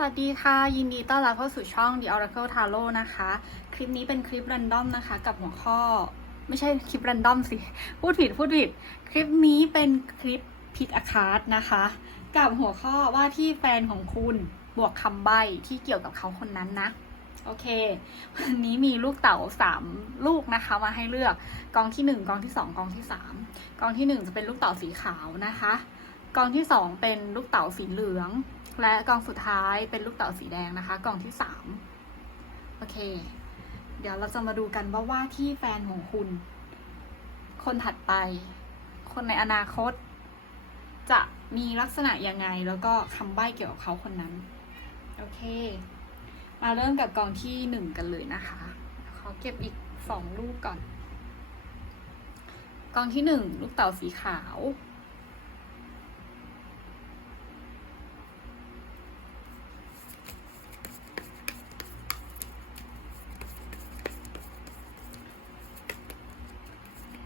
สวัสดีค่ะ ยินดีต้อนรับเข้าสู่ช่อง The Oracle Tarot นะคะ คลิปนี้เป็นคลิป r รนดอมนะคะ กับหัวข้อ ไม่ใช่คลิป r รนดอมสิ พูดผิดพูดผิด คลิปนี้เป็นคลิปพิกอาคาร์ดนะคะ กับหัวข้อว่าที่แฟนของคุณบวกคำใบ้ที่เกี่ยวกับเขาคนนั้นนะ โอเค วันนี้มีลูกเต๋าสามลูกนะคะ มาให้เลือกกองที่หนึ่งกองที่สองกองที่สามกองที่หนึ่งจะเป็นลูกเต๋าสีขาวนะคะ กองที่สองเป็นลูกเต๋าสีเหลือง และกองสุดท้ายเป็นลูกเต๋าสีแดงนะคะกองที่สามโอเค เดี๋ยวเราจะมาดูกันว่าว่าที่แฟนของคุณ คนถัดไป คนในอนาคต จะมีลักษณะยังไงแล้วก็คำใบ้เกี่ยวกับเขาคนนั้น โอเค มาเริ่มกับกองที่หนึ่งกันเลยนะคะ ขอเก็บอีกสองลูกก่อนกองที่หนึ่งลูกเต๋าสีขาว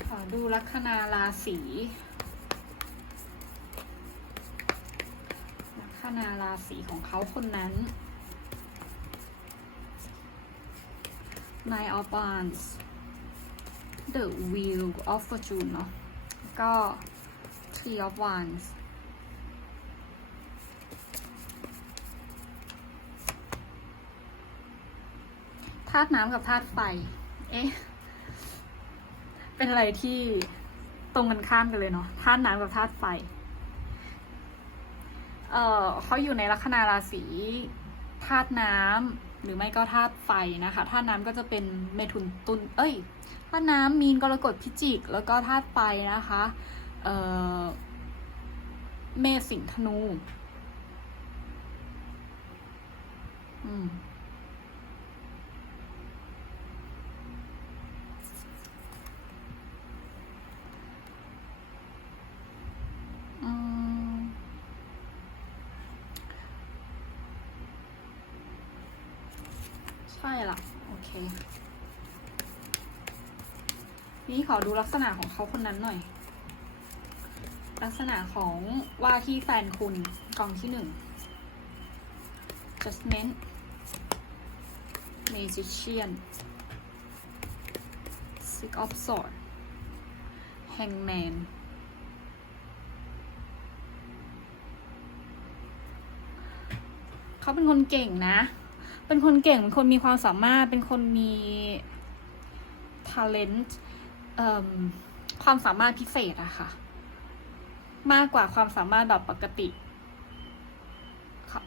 ขอ ดูลัคนาราศีลัคนาราศีของเขาคนนั้น Nine of Wands The Wheel of Fortune เนาะก็ Three of Wands ธาตุน้ำกับธาตุไฟ เอ๊ะ เป็นอะไรที่ตรงกันข้ามกันเลยเนาะธาตุน้ำกับธาตุไฟ เอ่อเขาอยู่ในลัคนาราศีธาตุน้ำหรือไม่ก็ธาตุไฟนะคะธาตุน้ำก็จะเป็นเมถุนตุลเอ้ยธาตุน้ำมีนกรกฎพิจิก แล้วก็ธาตุไฟนะคะ เอ่อเมษสิงธนู อืม ใช่ละโอเค นี่ขอดูลักษณะของเขาคนนั้นหน่อย ลักษณะของว่าที่แฟนคุณกองที่หนึ่ง Judgment Magician Six of Swords Hangman เขาเป็นคนเก่งนะ เป็นคนเก่ง เป็นคนมีความสามารถ เป็นคนมี talent ความสามารถพิเศษอะค่ะ มากกว่าความสามารถแบบปกติ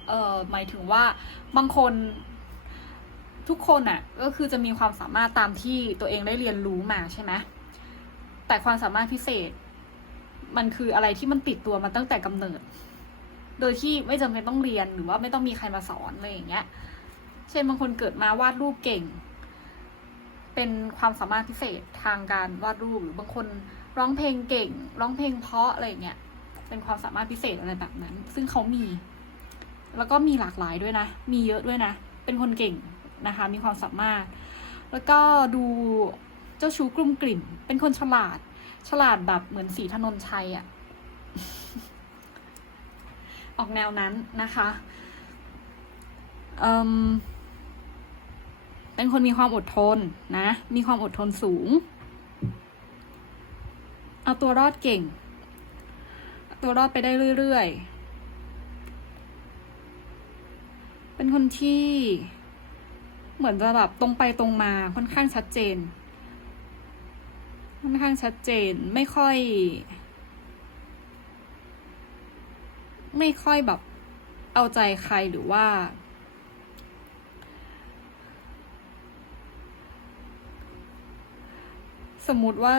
เอ่อหมายถึงว่าบางคนทุกคนอะก็คือจะมีความสามารถตามที่ตัวเองได้เรียนรู้มาใช่ไหมแต่ความสามารถพิเศษ มันคืออะไรที่มันติดตัวมาตั้งแต่กำเนิด โดยที่ไม่จำเป็นต้องเรียนหรือว่าไม่ต้องมีใครมาสอนอะไรอย่างเงี้ย เช่นบางคนเกิดมาวาดรูปเก่ง เป็นความสามารถพิเศษทางการวาดรูปหรือบางคนร้องเพลงเก่ง ร้องเพลงเพราะอะไรเงี้ย เป็นความสามารถพิเศษอะไรแบบนั้น ซึ่งเขามี แล้วก็มีหลากหลายด้วยนะ มีเยอะด้วยนะ เป็นคนเก่งนะคะ มีความสามารถ แล้วก็ดูเจ้าชู้กลุ่มกลิ่มเป็นคนฉลาด ฉลาดแบบเหมือนสีถนนชัยอะออกแนวนั้นนะคะ เอิ่ม เป็นคนมีความอดทนนะ มีความอดทนสูง เอาตัวรอดเก่ง ตัวรอดไปได้เรื่อยๆ เป็นคนที่เหมือนจะแบบตรงไปตรงมาค่อนข้างชัดเจน ค่อนข้างชัดเจนไม่ค่อย ไม่ค่อยแบบเอาใจใครหรือว่า สมมติว่า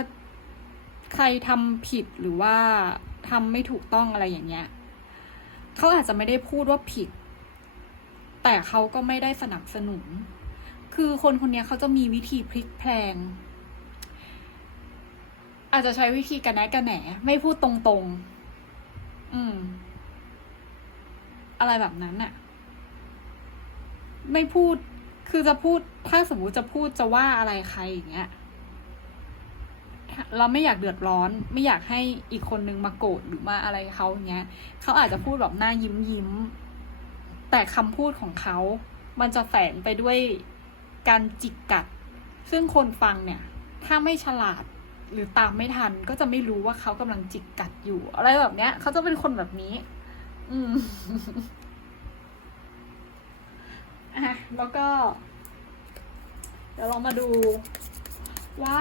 ใครทำผิดหรือว่าทำไม่ถูกต้องอะไรอย่างเงี้ยเขาอาจจะไม่ได้พูดว่าผิด แต่เขาก็ไม่ได้สนับสนุน คือคนคนนี้เขาจะมีวิธีพลิกแพลง อาจจะใช้วิธีกันแนกันแหน ไม่พูดตรงๆ อืม อะไรแบบนั้นน่ะไม่พูด คือจะพูด ถ้าสมมติจะพูดจะว่าอะไรใครอย่างเงี้ย เราไม่อยากเดือดร้อน ไม่อยากให้อีกคนนึงมาโกรธหรือมาอะไรเขาอย่างเงี้ยเขาอาจจะพูดแบบหน้ายิ้มยิ้ม แต่แต่คำพูดของเขา มันจะแฝงไปด้วยการจิกกัด ซึ่งคนฟังเนี่ย ถ้าไม่ฉลาดหรือตามไม่ทัน ก็จะไม่รู้ว่าเขากำลังจิกกัดอยู่ อะไรแบบเนี้ยเขาจะเป็นคนแบบนี้ อืมอะแล้วก็ เดี๋ยวเรามาดูว่า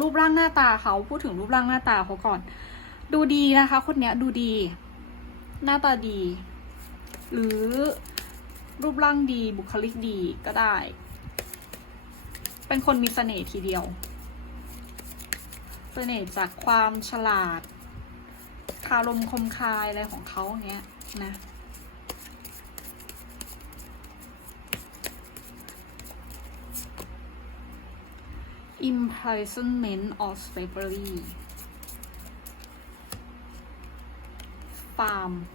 รูปร่างหน้าตาเขาพูดถึงรูปร่างหน้าตาเขาก่อน ดูดีนะคะ คนเนี้ยดูดี หน้าตาดี หรือรูปร่างดีบุคลิกดีก็ได้ เป็นคนมีเสน่ห์ทีเดียวเสน่ห์จากความฉลาด คารมคมคายอะไรของเขาอย่างเงี้ยนะ imprisonment or slavery farm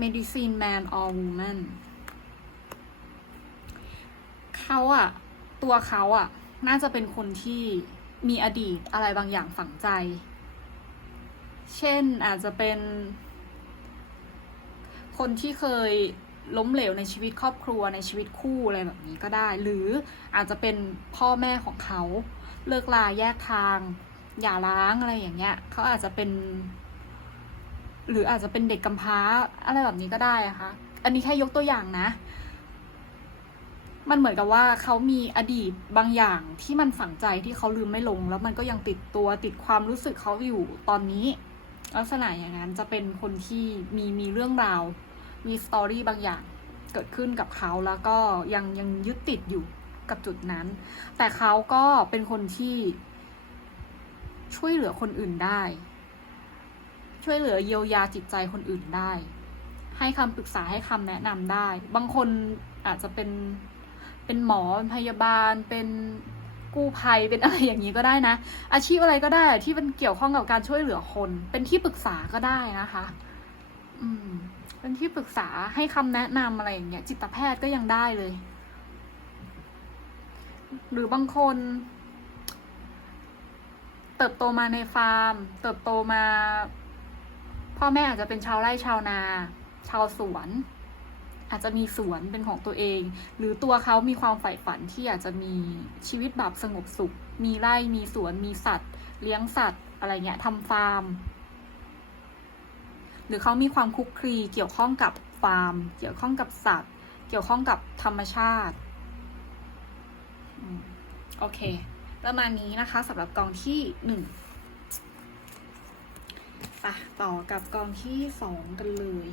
medicine man or woman เขาอะตัวเขาอะน่าจะเป็นคนที่มีอดีตอะไรบางอย่างฝังใจ เช่นอาจจะเป็น คนที่เคยล้มเหลวในชีวิตครอบครัวในชีวิตคู่อะไรแบบนี้ก็ได้ หรืออาจจะเป็นพ่อแม่ของเขา เลิกลาแยกทางหย่าร้างอะไรอย่างเงี้ยเขาอาจจะเป็น หรืออาจจะเป็นเด็กกำพร้าอะไรแบบนี้ก็ได้อะคะอันนี้แค่ยกตัวอย่างนะ มันเหมือนกับว่าเขามีอดีตบางอย่างที่มันฝังใจที่เขาลืมไม่ลง แล้วมันก็ยังติดตัวติดความรู้สึกเขาอยู่ตอนนี้ ลักษณะอย่างนั้นจะเป็นคนที่มีมีเรื่องราว มีสตอรี่บางอย่างเกิดขึ้นกับเขาแล้วก็ยังยังยึดติดอยู่กับจุดนั้น แต่เขาก็เป็นคนที่ช่วยเหลือคนอื่นได้ ช่วยเหลือเยียวยาจิตใจคนอื่นได้ ให้คำปรึกษาให้คำแนะนำได้ บางคนอาจจะเป็นเป็นหมอเป็นพยาบาลเป็น กู้ภัยเป็นอะไรอย่างนี้ก็ได้นะ อาชีพอะไรก็ได้ที่มันเกี่ยวข้องกับการช่วยเหลือคน เป็นที่ปรึกษาก็ได้นะคะ อืม เป็นที่ปรึกษาให้คำแนะนำอะไรอย่างเงี้ย จิตแพทย์ก็ยังได้เลย หรือบางคน เติบโตมาในฟาร์ม เติบโตมา พ่อแม่อาจจะเป็นชาวไร่ชาวนา ชาวสวน อาจจะมีสวนเป็นของตัวเอง หรือตัวเขามีความใฝ่ฝันที่อยากจะมีชีวิตแบบสงบสุข มีไร่มีสวนมีสัตว์ เลี้ยงสัตว์ อะไรเงี้ยทำฟาร์ม หรือเขามีความคลุกคลีเกี่ยวข้องกับฟาร์ม เกี่ยวข้องกับสัตว์ เกี่ยวข้องกับธรรมชาติโอเค ประมาณนี้นะคะสำหรับกองที่หนึ่งไปต่อกับกองที่สองกันเลย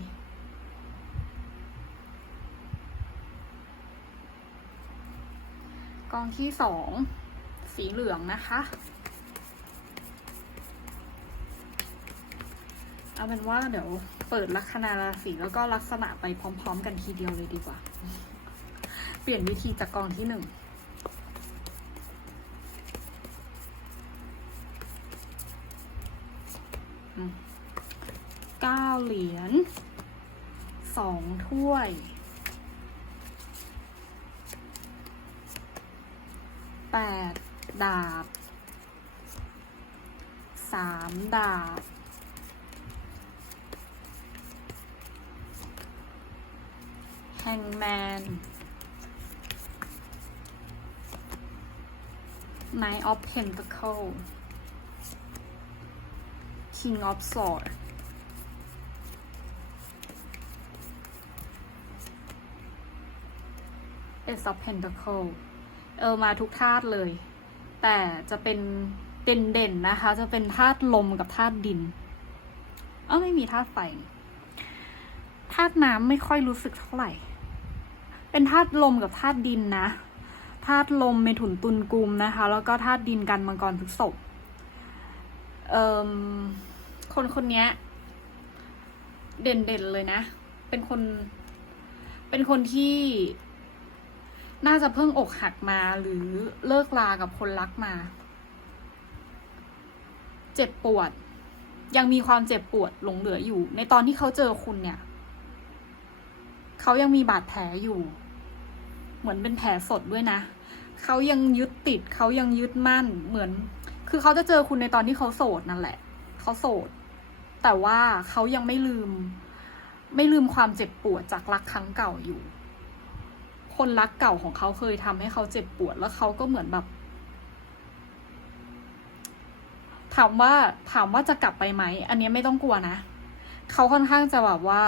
กองที่สองสีเหลืองนะคะเอาเป็นว่าเดี๋ยวเปิดลัคนาราศีแล้วก็ลักษณะไปพร้อม ๆ กันทีเดียวเลยดีกว่า เปลี่ยนวิธีจากกองที่หนึ่งเก้าเหรียญสองถ้วย แปดดาบสามดาบแฮงแมน Knight of Pentacle King of Sword Ace of Pentacle เออมาทุกธาตุเลย แต่จะเป็นเด่นๆนะคะ จะเป็นธาตุลมกับธาตุดิน เออไม่มีธาตุไฟธาตุน้ำไม่ค่อยรู้สึกเท่าไหร่ เป็นธาตุลมกับธาตุดินนะธาตุลมเมถุนตุลกุมนะคะ แล้วก็ธาตุดินกันมังกรพฤษภเอ่อคนคนนี้เด่นๆเลยนะ เป็นคน เป็นคนที่ น่าจะเพิ่งอกหักมาหรือเลิกลากับคนรักมา เจ็บปวด ยังมีความเจ็บปวดหลงเหลืออยู่ ในตอนที่เขาเจอคุณเนี่ย เขายังมีบาดแผลอยู่ เหมือนเป็นแผลสดด้วยนะ เขายังยึดติด เขายังยึดมั่น เหมือน คือเขาจะเจอคุณในตอนที่เขาโสดนั่นแหละ เขาโสด แต่ว่าเขายังไม่ลืม ไม่ลืมความเจ็บปวดจากรักครั้งเก่าอยู่ คนรักเก่าของเขาเคยทำให้เขาเจ็บปวดแล้วเขาก็เหมือนแบบ ถามว่าถามว่าจะกลับไปไหม อันนี้ไม่ต้องกลัวนะ เขาค่อนข้างจะแบบว่า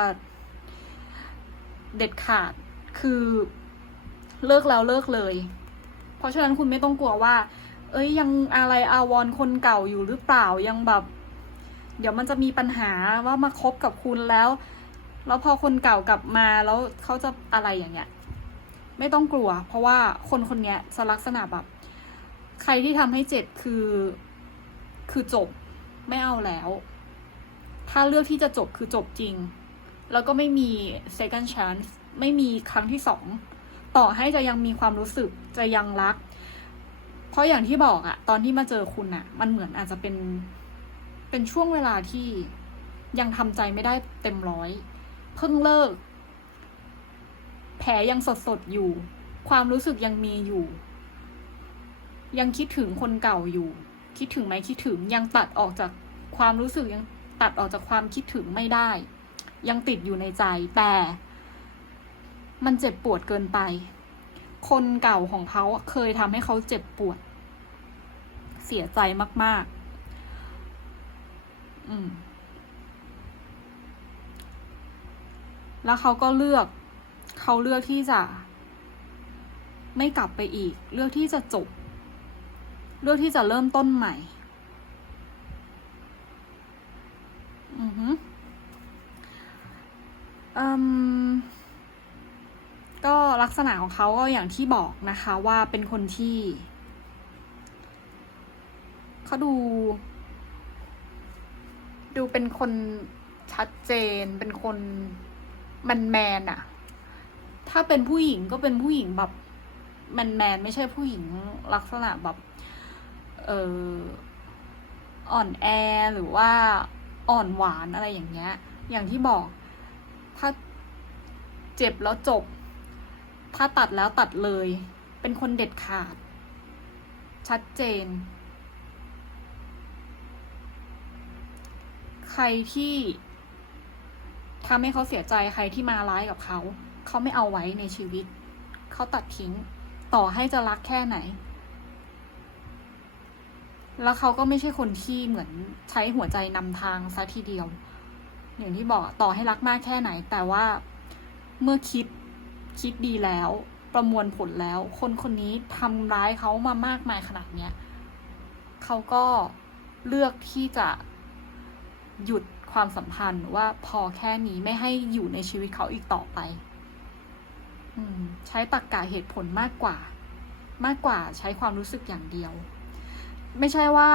เด็ดขาดคือเลิกแล้วเลิกเลย เพราะฉะนั้นคุณไม่ต้องกลัวว่า เอ้ยยังอะไรอาวรคนเก่าอยู่หรือเปล่ายังแบบ เดี๋ยวมันจะมีปัญหาว่ามาคบกับคุณแล้ว แล้วพอคนเก่ากลับมาแล้วเขาจะอะไรอย่างเงี้ย ไม่ต้องกลัว เพราะว่าคนคนนี้จะลักษณะแบบ ใครที่ทำให้เจ็บคือ คือจบไม่เอาแล้ว ถ้าเลือกที่จะจบคือจบจริง แล้วก็ไม่มี second chance ไม่มีครั้งที่สองต่อให้จะยังมีความรู้สึกจะยังรัก เพราะอย่างที่บอกอะตอนที่มาเจอคุณอะมันเหมือนอาจจะเป็นเป็นช่วงเวลาที่ยังทำใจไม่ได้เต็มร้อย เพิ่งเลิก แผลยังสดสดอยู่ ความรู้สึกยังมีอยู่ ยังคิดถึงคนเก่าอยู่ คิดถึงไหมคิดถึงยังตัดออกจากความรู้สึกยังตัดออกจากความคิดถึงไม่ได้ ยังติดอยู่ในใจแต่ มันเจ็บปวดเกินไป คนเก่าของเขาเคยทำให้เขาเจ็บปวด เสียใจมาก ๆ อืมแล้วเขาก็เลือก เขาเลือกที่จะ ไม่กลับไปอีก เลือกที่จะจบ เลือกที่จะเริ่มต้นใหม่ อือฮึอืมก็ลักษณะของเขาก็อย่างที่บอกนะคะว่าเป็นคนที่เขาดู ดูเป็นคนชัดเจนเป็นคนแมนแมนอะ ถ้าเป็นผู้หญิงก็เป็นผู้หญิงแบบแมนแมนไม่ใช่ผู้หญิงลักษณะแบบเอออ่อนแอหรือว่าอ่อนหวานอะไรอย่างเงี้ย อย่างที่บอก ถ้าเจ็บแล้วจบ ถ้าตัดแล้วตัดเลย เป็นคนเด็ดขาด ชัดเจน ใครที่ทำให้เขาเสียใจใครที่มาร้ายกับเขา เขาไม่เอาไว้ในชีวิต เขาตัดทิ้ง ต่อให้จะรักแค่ไหน แล้วเขาก็ไม่ใช่คนที่เหมือนใช้หัวใจนำทางซะทีเดียว อย่างที่บอกต่อให้รักมากแค่ไหน แต่ว่าเมื่อคิดคิดดีแล้ว ประมวลผลแล้ว คนคนนี้ทำร้ายเขามามากมายขนาดเนี้ยเขาก็เลือกที่จะหยุดความสัมพันธ์ว่าพอแค่นี้ไม่ให้อยู่ในชีวิตเขาอีกต่อไป ใช้ตรรกกะเหตุผลมากกว่า มากกว่าใช้ความรู้สึกอย่างเดียว ไม่ใช่ว่า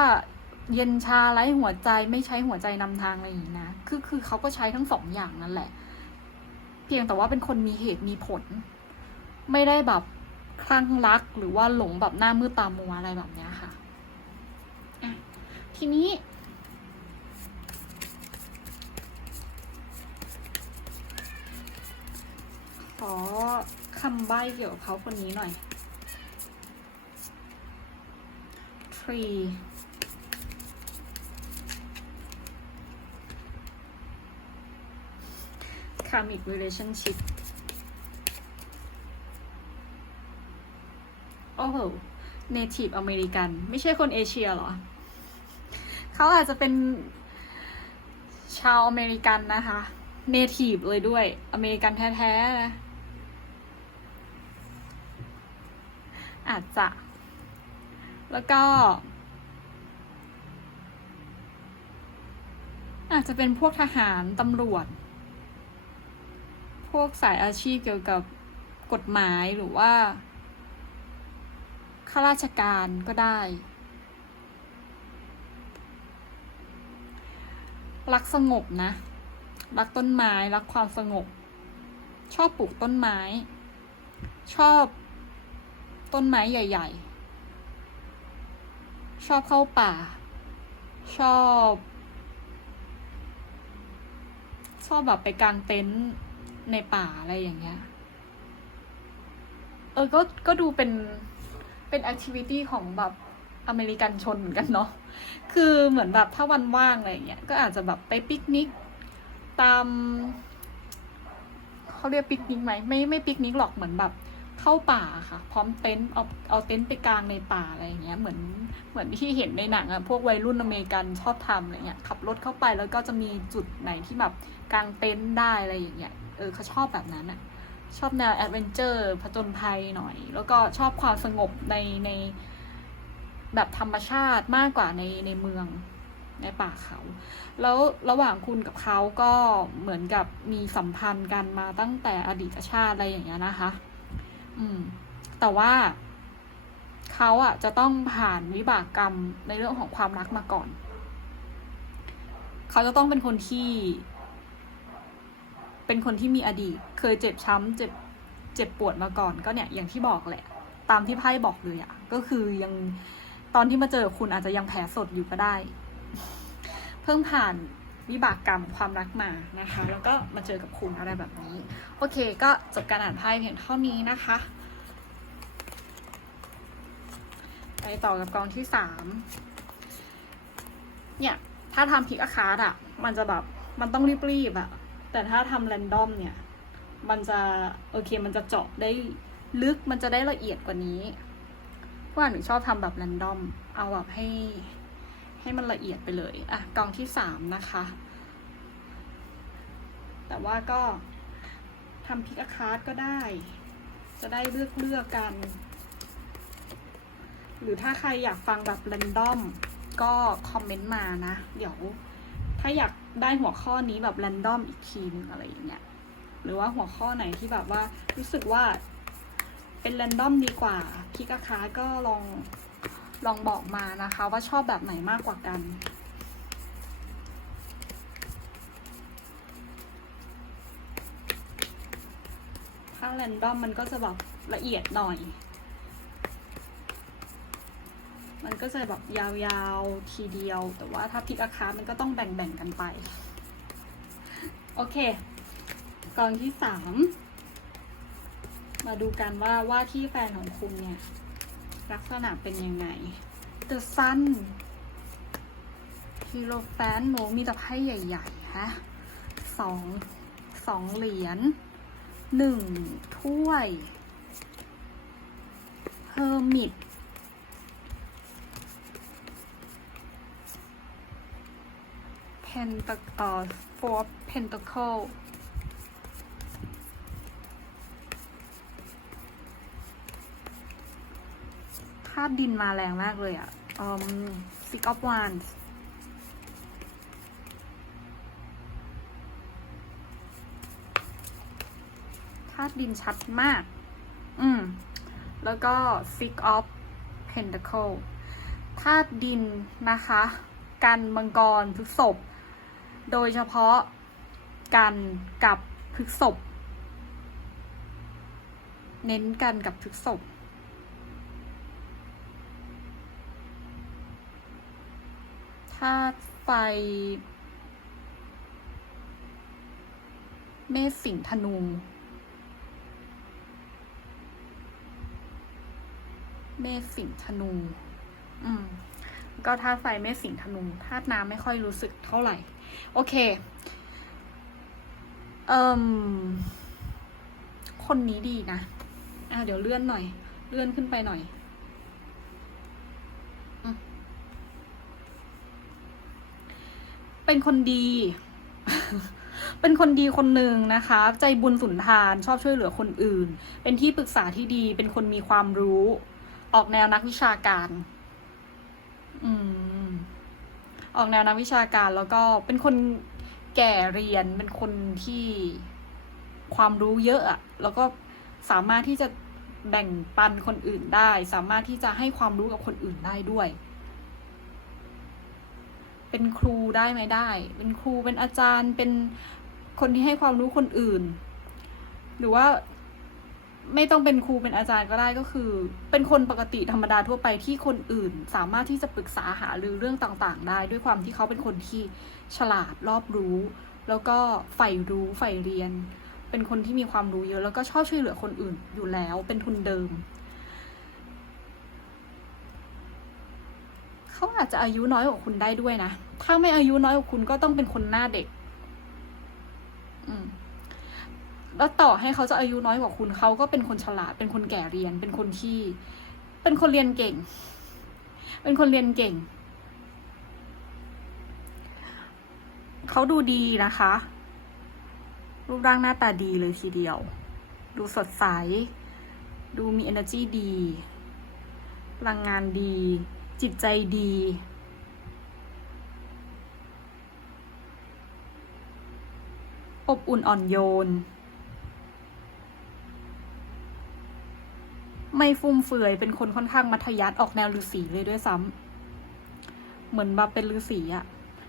เย็นชาไร้หัวใจไม่ใช้หัวใจนำทางอะไรอย่างนี้นะคือคือเขาก็ใช้ทั้งสองอย่างนั่นแหละ เพียงแต่ว่าเป็นคนมีเหตุมีผล ไม่ได้แบบคลั่งรักหรือว่าหลงแบบหน้ามืดตามัวอะไรแบบนี้ค่ะอะทีนี้ อคำใบ้เกี่ยวกับเขาคนนี้หน่อย tree karmic relationship โอ้โห native อเมริกัน ไม่ใช่คนเอเชียหรอ เขาอาจจะเป็นชาวอเมริกันนะคะ native เลยด้วย อเมริกันแท้ๆนะ อาจจะ แล้วก็ อาจจะเป็นพวกทหารตำรวจ พวกสายอาชีพเกี่ยวกับกฎหมายหรือว่าข้าราชการก็ได้ รักสงบนะ รักต้นไม้ รักความสงบ ชอบปลูกต้นไม้ ชอบ ต้นไม้ใหญ่ ๆ ชอบเข้าป่า ชอบ ชอบแบบไปกางเต็นท์ในป่าอะไรอย่างเงี้ย เออ ก็ ก็ดูเป็น เป็นแอคทิวิตี้ของแบบอเมริกันชนเหมือนกันเนาะ คือเหมือนแบบถ้าวันว่างอะไรอย่างเงี้ย ก็อาจจะแบบไปปิกนิกตามเขาเรียกปิกนิกไหมไม่ไม่ปิกนิกหรอกเหมือนแบบ เข้าป่าค่ะ พร้อมเต็นท์เอาเอาเต็นท์ไปกลางในป่าอะไรอย่างเงี้ยเหมือนเหมือนที่เห็นในหนังอะพวกวัยรุ่นอเมริกันชอบทำอะไรเงี้ยขับรถเข้าไปแล้วก็จะมีจุดไหนที่แบบกลางเต็นท์ได้อะไรอย่างเงี้ยเออเขาชอบแบบนั้นอะชอบแนวแอดเวนเจอร์ผจญภัยหน่อย แล้วก็ชอบความสงบในในแบบธรรมชาติมากกว่าในในเมืองในป่าเขา แล้วระหว่างคุณกับเขาก็เหมือนกับมีสัมพันธ์กันมาตั้งแต่อดีตชาติอะไรอย่างเงี้ยนะคะ อืม แต่ว่าเขาอะ จะต้องผ่านวิบากกรรมในเรื่องของความรักมาก่อน เขาจะต้องเป็นคนที่ เป็นคนที่มีอดีต เคยเจ็บช้ำเจ็บเจ็บปวดมาก่อน ก็เนี่ย อย่างที่บอกแหละ ตามที่ไพ่บอกเลยอะก็คือยังตอนที่มาเจอคุณอาจจะยังแผลสดอยู่ก็ได้ เพิ่งผ่าน วิบากกรรมความรักมานะคะ แล้วก็มาเจอกับคุณอะไรแบบนี้ โอเคก็จบการอ่านไพ่เพียงเท่านี้นะคะ ไปต่อกับกองที่สามเนี่ยถ้าทำพิกอาคาร์ดอะมันจะแบบมันต้องรีบๆอะแต่ถ้าทำแรนดอมเนี่ย มันจะโอเคมันจะเจาะได้ลึกมันจะได้ละเอียดกว่านี้ว่าหนูชอบทำแบบแรนดอม เอาแบบให้ ให้มันละเอียดไปเลย อะกองที่สามนะคะ แต่ว่าก็ทำพิกอาคาร์ดก็ได้ จะได้เลือกเลือกกัน หรือถ้าใครอยากฟังแบบแรนดอมก็คอมเมนต์มานะ เดี๋ยว ถ้าอยากได้หัวข้อนี้แบบแรนดอมอีกทีนึงอะไรอย่างเงี้ย หรือว่าหัวข้อไหนที่แบบว่ารู้สึกว่าเป็นแรนดอมดีกว่าพิกอาคาร์ดก็ลอง ลองบอกมานะคะว่าชอบแบบไหนมากกว่ากัน ถ้าแรนดอมมันก็จะแบบละเอียดหน่อย มันก็จะแบบยาวๆทีเดียว แต่ว่าถ้าพิกอาคามันก็ต้องแบ่งๆกันไป โอเคกองที่สามมาดูกันว่าว่าที่แฟนของคุณเนี่ย ลักษณะเป็นยังไง The Sun ฮีโรแฟนโนมีแต่ไพ่ใหญ่ๆฮะสองสองเหรียญหนึ่งถ้วยเฮอร์มิตเพนตะเอ่อ four pentacle าตุดินมาแรงมากเลยอะ่ะอืม six of wands ธาตุดินชัดมาก อืม แล้วก็ six of pentacle ธาตุดินนะคะ กันมังกรพฤษภโดยเฉพาะกันกับพฤษภเน้นกันกับพฤษภธาตุไฟ เมษสิงห์ธนู เมษสิงห์ธนู อืม ก็ธาตุไฟเมษสิงห์ธนูธาตุน้ำไม่ค่อยรู้สึกเท่าไหร่ โอเค เอ่มคนนี้ดีนะ อะเดี๋ยวเลื่อนหน่อย เลื่อนขึ้นไปหน่อยอืม เป็นคนดี เป็นคนดีคนหนึ่งนะคะ ใจบุญสุนทานชอบช่วยเหลือคนอื่น เป็นที่ปรึกษาที่ดี เป็นคนมีความรู้ ออกแนวนักวิชาการ อืม ออกแนวนักวิชาการแล้วก็เป็นคนแก่เรียน เป็นคนที่ความรู้เยอะอะแล้วก็สามารถที่จะแบ่งปันคนอื่นได้ สามารถที่จะให้ความรู้กับคนอื่นได้ด้วย เป็นครูได้ไหมได้ เป็นครูเป็นอาจารย์เป็นคนที่ให้ความรู้คนอื่น หรือว่าไม่ต้องเป็นครูเป็นอาจารย์ก็ได้ก็คือ เป็นคนปกติธรรมดาทั่วไปที่คนอื่น สามารถที่จะปรึกษาหารือเรื่องต่างๆ ได้ ด้วยความที่เขาเป็นคนที่ฉลาดรอบรู้ แล้วก็ใฝ่รู้ใฝ่เรียน เป็นคนที่มีความรู้เยอะ แล้วก็ชอบช่วยเหลือคนอื่นอยู่แล้ว เป็นทุนเดิม เขาอาจจะอายุน้อยกว่าคุณได้ด้วยนะ ถ้าไม่อายุน้อยกว่าคุณก็ต้องเป็นคนหน้าเด็ก อืม แล้วต่อให้เขาจะอายุน้อยกว่าคุณเขาก็เป็นคนฉลาด เป็นคนแก่เรียน เป็นคนที่ เป็นคนเรียนเก่ง เป็นคนเรียนเก่ง เขาดูดีนะคะ รูปร่างหน้าตาดีเลยทีเดียว ดูสดใส ดูมี energy ดี พลังงานดี จิตใจดี อบอุ่นอ่อนโยน ไม่ฟุ่มเฟือย เป็นคนค่อนข้างมัธยัสถ์ออกแนวฤาษีเลยด้วยซ้ำเหมือนแบบเป็นฤาษีอะ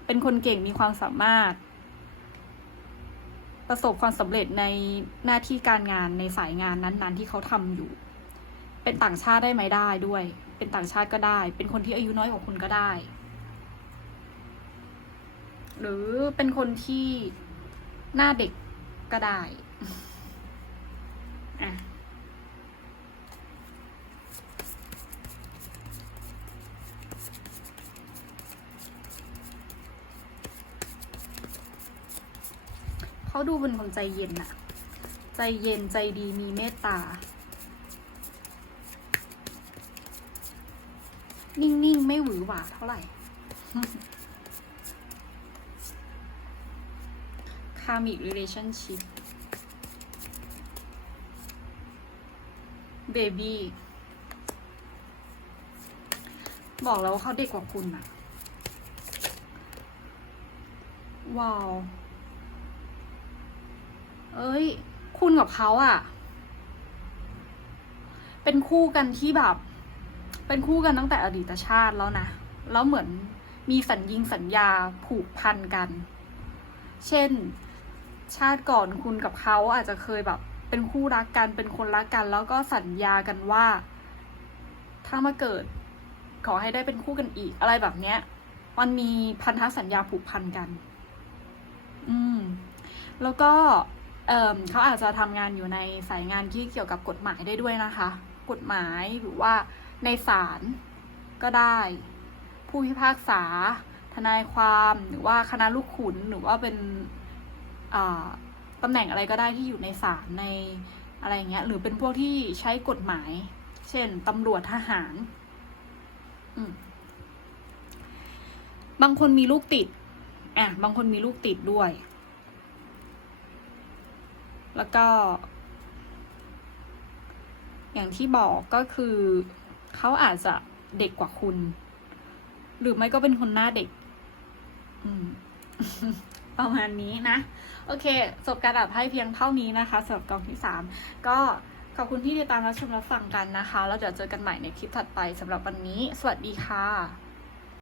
เป็นคนเก่งมีความสามารถ ประสบความสำเร็จในหน้าที่การงานในสายงานนั้น ๆ ที่เขาทำอยู่ เป็นต่างชาติได้ไหมได้ด้วย เป็นต่างชาติก็ได้ เป็นคนที่อายุน้อยกว่าคุณก็ได้ หรือเป็นคนที่หน้าเด็กก็ได้อะเขาดูเป็นคนใจเย็นอะใจเย็นใจดีมีเมตตา นิ่ง ๆ ไม่หวือหวาเท่าไหร่ karmic relationship baby บอกแล้วว่าเขาเด็กกว่าคุณอะว้าว เอ้ย คุณกับเขาอะเป็นคู่กันที่แบบ เป็นคู่กันตั้งแต่อดีตชาติแล้วนะ แล้วเหมือนมีสัญญิงสัญญาผูกพันกัน เช่น ชาติก่อนคุณกับเขาอาจจะเคยแบบ เป็นคู่รักกันเป็นคนรักกัน แล้วก็สัญญากันว่า ถ้ามาเกิด ขอให้ได้เป็นคู่กันอีก อะไรแบบเนี้ย มันมีพันธสัญญาผูกพันกัน อืม แล้วก็เอ่อเขาอาจจะทำงานอยู่ในสายงานที่เกี่ยวกับกฎหมายได้ด้วยนะคะ กฎหมายหรือว่า ในศาลก็ได้ ผู้พิพากษา ทนายความหรือว่าคณะลูกขุนหรือว่าเป็นตำแหน่งอะไรก็ได้ที่อยู่ในศาลในอะไรเงี้ยหรือเป็นพวกที่ใช้กฎหมาย เช่นตำรวจทหารบางคนมีลูกติดอะบางคนมีลูกติดด้วย แล้วก็ อย่างที่บอกก็คือ เขาอาจจะเด็กกว่าคุณ หรือไม่ก็เป็นคนหน้าเด็ก อืมประมาณนี้นะ โอเคจบการอ่านไพ่เพียงเท่านี้นะคะสำหรับกองที่สามก็ขอบคุณที่ติดตามรับชมรับฟังกันนะคะ แล้วเดี๋ยวเจอกันใหม่ในคลิปถัดไปสำหรับวันนี้ สวัสดีค่ะ